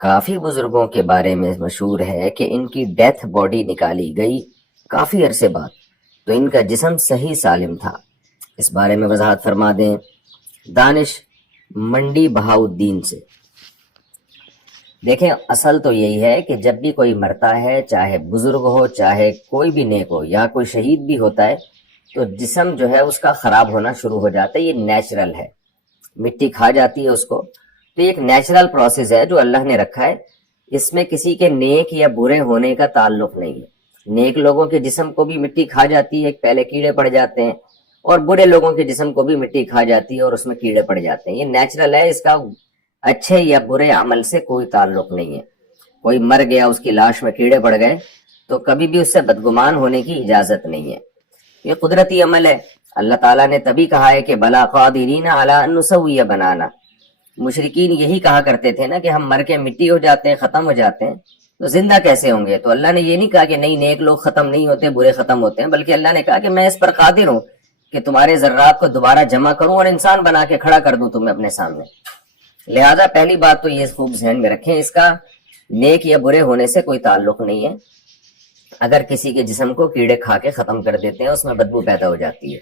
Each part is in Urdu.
کافی بزرگوں کے بارے میں مشہور ہے کہ ان کی ڈیتھ باڈی نکالی گئی کافی عرصے بعد، تو ان کا جسم صحیح سالم تھا۔ اس بارے میں وضاحت فرما دیں دانش منڈی بہاؤالدین سے۔ دیکھیں، اصل تو یہی ہے کہ جب بھی کوئی مرتا ہے، چاہے بزرگ ہو چاہے کوئی بھی نیک ہو یا کوئی شہید بھی ہوتا ہے، تو جسم جو ہے اس کا خراب ہونا شروع ہو جاتا ہے۔ یہ نیچرل ہے، مٹی کھا جاتی ہے اس کو، تو یہ ایک نیچرل پروسیس ہے جو اللہ نے رکھا ہے۔ اس میں کسی کے نیک یا برے ہونے کا تعلق نہیں ہے۔ نیک لوگوں کے جسم کو بھی مٹی کھا جاتی ہے، پہلے کیڑے پڑ جاتے ہیں، اور برے لوگوں کے جسم کو بھی مٹی کھا جاتی ہے اور اس میں کیڑے پڑ جاتے ہیں۔ یہ نیچرل ہے، اس کا اچھے یا برے عمل سے کوئی تعلق نہیں ہے۔ کوئی مر گیا، اس کی لاش میں کیڑے پڑ گئے، تو کبھی بھی اس سے بدگمان ہونے کی اجازت نہیں ہے۔ یہ قدرتی عمل ہے۔ اللہ تعالیٰ نے تبھی کہا ہے کہ بلا قادرین علی ان نسوی بنانا۔ مشرکین یہی کہا کرتے تھے نا کہ ہم مر کے مٹی ہو جاتے ہیں، ختم ہو جاتے ہیں، تو زندہ کیسے ہوں گے؟ تو اللہ نے یہ نہیں کہا کہ نہیں، نیک لوگ ختم نہیں ہوتے، برے ختم ہوتے ہیں، بلکہ اللہ نے کہا کہ میں اس پر قادر ہوں کہ تمہارے ذرات کو دوبارہ جمع کروں اور انسان بنا کے کھڑا کر دوں تمہیں اپنے سامنے۔ لہذا پہلی بات تو یہ خوب ذہن میں رکھیں، اس کا نیک یا برے ہونے سے کوئی تعلق نہیں ہے۔ اگر کسی کے جسم کو کیڑے کھا کے ختم کر دیتے ہیں، اس میں بدبو پیدا ہو جاتی ہے۔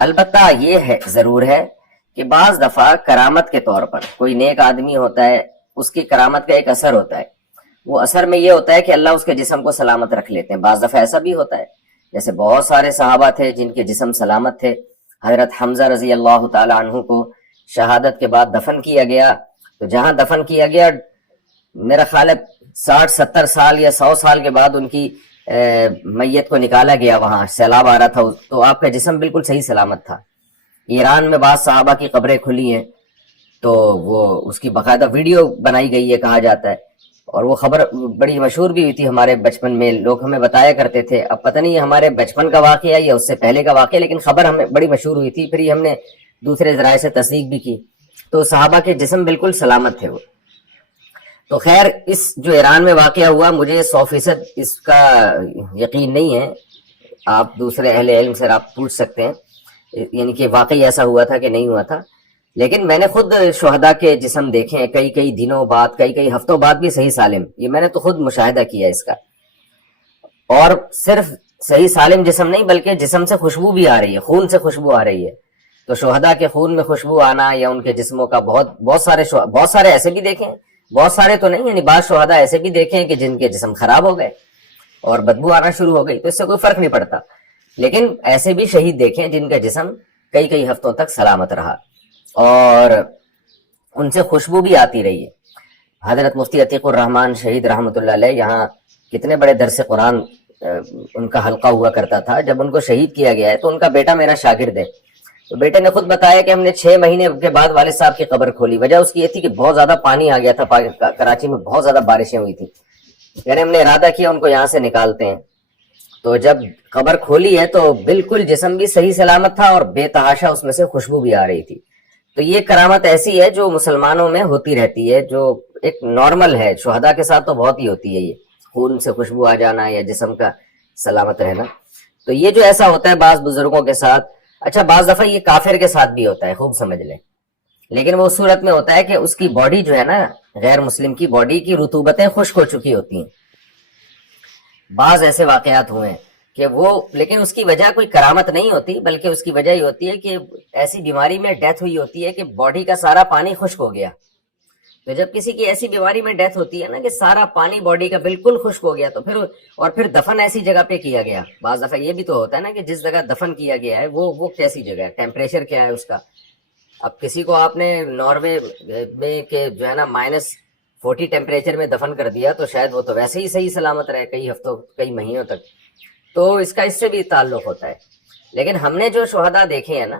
البتہ یہ ہے، ضرور ہے کہ بعض دفعہ کرامت کے طور پر کوئی نیک آدمی ہوتا ہے، اس کی کرامت کا ایک اثر ہوتا ہے۔ وہ اثر میں یہ ہوتا ہے کہ اللہ اس کے جسم کو سلامت رکھ لیتے ہیں۔ بعض دفعہ ایسا بھی ہوتا ہے، جیسے بہت سارے صحابہ تھے جن کے جسم سلامت تھے۔ حضرت حمزہ رضی اللہ تعالی عنہ کو شہادت کے بعد دفن کیا گیا، تو جہاں دفن کیا گیا، میرا خیال ہے 60-70 سال یا 100 سال کے بعد ان کی میت کو نکالا گیا، وہاں سیلاب آ رہا تھا، تو آپ کا جسم بالکل صحیح سلامت تھا۔ ایران میں بعض صحابہ کی قبریں کھلی ہیں، تو وہ اس کی باقاعدہ ویڈیو بنائی گئی ہے کہا جاتا ہے، اور وہ خبر بڑی مشہور بھی ہوئی تھی ہمارے بچپن میں، لوگ ہمیں بتایا کرتے تھے۔ اب پتہ نہیں ہمارے بچپن کا واقعہ یا اس سے پہلے کا واقعہ، لیکن خبر ہمیں بڑی مشہور ہوئی تھی، پھر یہ ہم نے دوسرے ذرائع سے تصدیق بھی کی، تو صحابہ کے جسم بالکل سلامت تھے وہ۔ تو خیر، اس جو ایران میں واقعہ ہوا، مجھے 100% اس کا یقین نہیں ہے، آپ دوسرے اہل علم سے آپ پوچھ سکتے ہیں، یعنی کہ واقعی ایسا ہوا تھا کہ نہیں ہوا تھا، لیکن میں نے خود شہداء کے جسم دیکھے ہیں، کئی دنوں بعد، کئی ہفتوں بعد بھی صحیح سالم۔ یہ میں نے تو خود مشاہدہ کیا اس کا، اور صرف صحیح سالم جسم نہیں، بلکہ جسم سے خوشبو بھی آ رہی ہے، خون سے خوشبو آ رہی ہے۔ تو شہداء کے خون میں خوشبو آنا یا ان کے جسموں کا بہت سارے ایسے بھی دیکھیں، بہت سارے تو نہیں، یعنی بعض شہداء ایسے بھی دیکھیں کہ جن کے جسم خراب ہو گئے اور بدبو آنا شروع ہو گئی، تو اس سے کوئی فرق نہیں پڑتا۔ لیکن ایسے بھی شہید دیکھیں جن کا جسم کئی ہفتوں تک سلامت رہا اور ان سے خوشبو بھی آتی رہی ہے۔ حضرت مفتی عتیق الرحمن شہید رحمۃ اللہ علیہ، یہاں کتنے بڑے درس قرآن ان کا حلقہ ہوا کرتا تھا۔ جب ان کو شہید کیا گیا ہے تو ان کا بیٹا میرا شاگرد ہے، تو بیٹے نے خود بتایا کہ ہم نے 6 مہینے کے بعد والد صاحب کی قبر کھولی۔ وجہ اس کی یہ تھی کہ بہت زیادہ پانی آ گیا تھا، کراچی میں بہت زیادہ بارشیں ہوئی تھی، یعنی ہم نے ارادہ کیا ان کو یہاں سے نکالتے ہیں۔ تو جب قبر کھولی ہے تو بالکل جسم بھی صحیح سلامت تھا اور بے تحاشا اس میں سے خوشبو بھی آ رہی تھی۔ تو یہ کرامت ایسی ہے جو مسلمانوں میں ہوتی رہتی ہے، جو ایک نارمل ہے۔ شہداء کے ساتھ تو بہت ہی ہوتی ہے، یہ خون سے خوشبو آ جانا یا جسم کا سلامت رہنا۔ تو یہ جو ایسا ہوتا ہے بعض بزرگوں کے ساتھ، اچھا بعض دفعہ یہ کافر کے ساتھ بھی ہوتا ہے، خوب سمجھ لیں، لیکن وہ صورت میں ہوتا ہے کہ اس کی باڈی جو ہے نا، غیر مسلم کی باڈی کی رطوبتیں خشک ہو چکی ہوتی ہیں۔ بعض ایسے واقعات ہوئے ہیں کہ وہ، لیکن اس کی وجہ کوئی کرامت نہیں ہوتی، بلکہ اس کی وجہ یہ ہوتی ہے کہ ایسی بیماری میں ڈیتھ ہوئی ہوتی ہے کہ باڈی کا سارا پانی خشک ہو گیا۔ تو جب کسی کی ایسی بیماری میں ڈیتھ ہوتی ہے نا کہ سارا پانی باڈی کا بالکل خشک ہو گیا، تو پھر دفن ایسی جگہ پہ کیا گیا۔ بعض دفعہ یہ بھی تو ہوتا ہے نا کہ جس جگہ دفن کیا گیا ہے وہ کیسی جگہ ہے، ٹیمپریچر کیا ہے اس کا۔ اب کسی کو آپ نے ناروے میں کہ جو ہے نا -40 ٹیمپریچر میں دفن کر دیا، تو شاید وہ تو ویسے ہی صحیح سلامت رہے کئی ہفتوں کئی مہینوں تک، تو اس کا اس سے بھی تعلق ہوتا ہے۔ لیکن ہم نے جو شہداء دیکھے ہیں نا،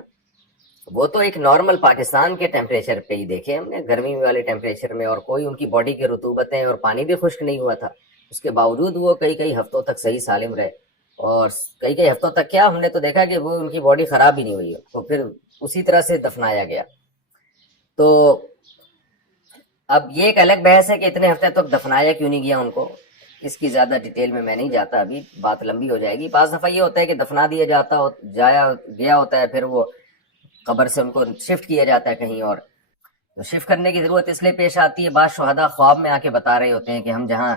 وہ تو ایک نارمل پاکستان کے ٹیمپریچر پہ ہی دیکھے ہم نے، گرمی والے ٹیمپریچر میں، اور کوئی ان کی باڈی کی رطوبتیں اور پانی بھی خشک نہیں ہوا تھا، اس کے باوجود وہ کئی ہفتوں تک صحیح سالم رہے۔ اور کئی ہفتوں تک کیا، ہم نے تو دیکھا کہ وہ ان کی باڈی خراب ہی نہیں ہوئی، تو پھر اسی طرح سے دفنایا گیا۔ تو اب یہ ایک الگ بحث ہے کہ اتنے ہفتے تک دفنایا کیوں نہیں گیا ان کو، اس کی زیادہ ڈیٹیل میں نہیں جاتا، ابھی بات لمبی ہو جائے گی۔ بعض دفعہ یہ ہوتا ہے کہ دفنا دیا گیا ہوتا ہے، پھر وہ قبر سے ان کو شفٹ کیا جاتا ہے کہیں اور۔ تو شفٹ کرنے کی ضرورت اس لیے پیش آتی ہے، بعض شہداء خواب میں آ کے بتا رہے ہوتے ہیں کہ ہم جہاں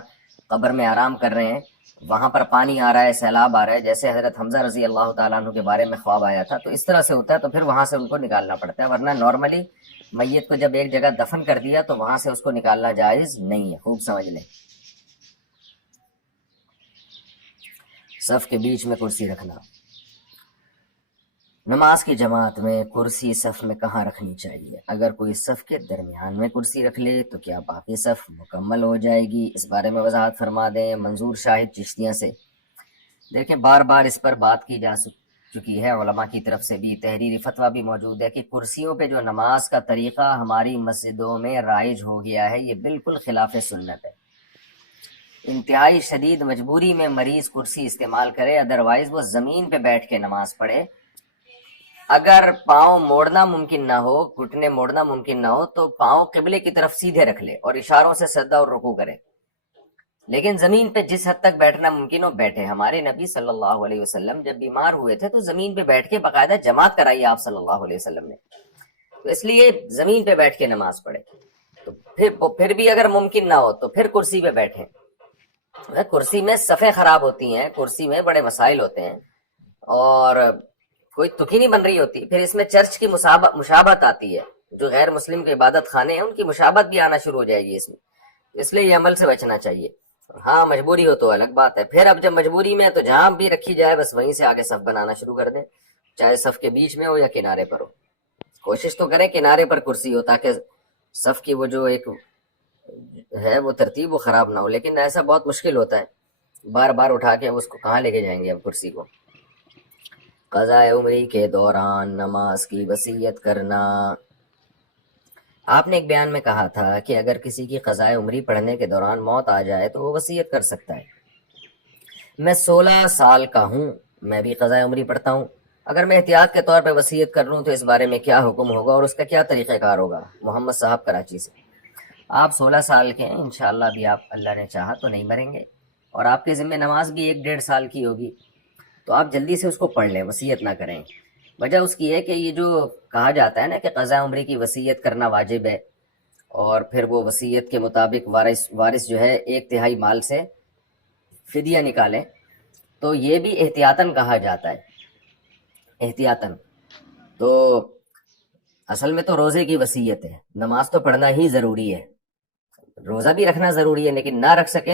قبر میں آرام کر رہے ہیں وہاں پر پانی آ رہا ہے، سیلاب آ رہا ہے، جیسے حضرت حمزہ رضی اللہ تعالیٰ عنہ کے بارے میں خواب آیا تھا، تو اس طرح سے ہوتا ہے، تو پھر وہاں سے ان کو نکالنا پڑتا ہے، ورنہ نارملی میت کو جب ایک جگہ دفن کر دیا تو وہاں سے اس کو نکالنا جائز نہیں ہے، خوب سمجھ لیں۔ صف کے بیچ میں کرسی رکھنا، نماز کی جماعت میں کرسی صف میں کہاں رکھنی چاہیے؟ اگر کوئی صف کے درمیان میں کرسی رکھ لے تو کیا باقی صف مکمل ہو جائے گی؟ اس بارے میں وضاحت فرما دیں۔ منظور شاہد چشتیاں سے۔ دیکھیں بار بار اس پر بات کی جا چکی ہے، علماء کی طرف سے بھی تحریری فتویٰ بھی موجود ہے کہ کرسیوں پہ جو نماز کا طریقہ ہماری مسجدوں میں رائج ہو گیا ہے یہ بالکل خلاف سنت ہے۔ انتہائی شدید مجبوری میں مریض کرسی استعمال کرے، ادروائز وہ زمین پہ بیٹھ کے نماز پڑھے۔ اگر پاؤں موڑنا ممکن نہ ہو، گھٹنے موڑنا ممکن نہ ہو تو پاؤں قبلے کی طرف سیدھے رکھ لے اور اشاروں سے سجدہ اور رکوع کرے، لیکن زمین پہ جس حد تک بیٹھنا ممکن ہو بیٹھے۔ ہمارے نبی صلی اللہ علیہ وسلم جب بیمار ہوئے تھے تو زمین پہ بیٹھ کے باقاعدہ جماعت کرائی آپ صلی اللہ علیہ وسلم نے، تو اس لیے زمین پہ بیٹھ کے نماز پڑھے۔ تو پھر بھی اگر ممکن نہ ہو تو پھر کرسی پہ بیٹھیں۔ کرسی میں صفیں خراب ہوتی ہیں، کرسی میں بڑے مسائل ہوتے ہیں اور کوئی تکی نہیں بن رہی ہوتی، پھر اس میں چرچ کی مشابہت آتی ہے، جو غیر مسلم کے عبادت خانے ہیں ان کی مشابہت بھی آنا شروع ہو جائے گی اس میں، اس لیے یہ عمل سے بچنا چاہیے۔ ہاں مجبوری ہو تو الگ بات ہے، پھر اب جب مجبوری میں ہے تو جہاں بھی رکھی جائے بس وہیں سے آگے صف بنانا شروع کر دیں، چاہے صف کے بیچ میں ہو یا کنارے پر ہو۔ کوشش تو کریں کنارے پر کرسی ہو تاکہ صف کی وہ جو ایک ہے وہ ترتیب وہ خراب نہ ہو، لیکن ایسا بہت مشکل ہوتا ہے، بار بار اٹھا کے اس کو کہاں لے کے جائیں گے اب کرسی کو۔ قضاء عمری کے دوران نماز کی وصیت کرنا۔ آپ نے ایک بیان میں کہا تھا کہ اگر کسی کی قضاء عمری پڑھنے کے دوران موت آ جائے تو وہ وصیت کر سکتا ہے۔ میں 16 سال کا ہوں، میں بھی قضاء عمری پڑھتا ہوں، اگر میں احتیاط کے طور پہ وصیت کر لوں تو اس بارے میں کیا حکم ہوگا اور اس کا کیا طریقہ کار ہوگا؟ محمد صاحب کراچی سے۔ آپ 16 سال کے ہیں، انشاءاللہ بھی آپ اللہ نے چاہا تو نہیں مریں گے، اور آپ کے ذمہ نماز بھی 1-1.5 سال کی ہوگی، تو آپ جلدی سے اس کو پڑھ لیں، وصیت نہ کریں۔ وجہ اس کی ہے کہ یہ جو کہا جاتا ہے نا کہ قضاء عمری کی وصیت کرنا واجب ہے، اور پھر وہ وصیت کے مطابق وارث جو ہے 1/3 مال سے فدیہ نکالیں، تو یہ بھی احتیاطاً کہا جاتا ہے، احتیاطاً۔ تو اصل میں تو روزے کی وصیت ہے، نماز تو پڑھنا ہی ضروری ہے، روزہ بھی رکھنا ضروری ہے، لیکن نہ رکھ سکیں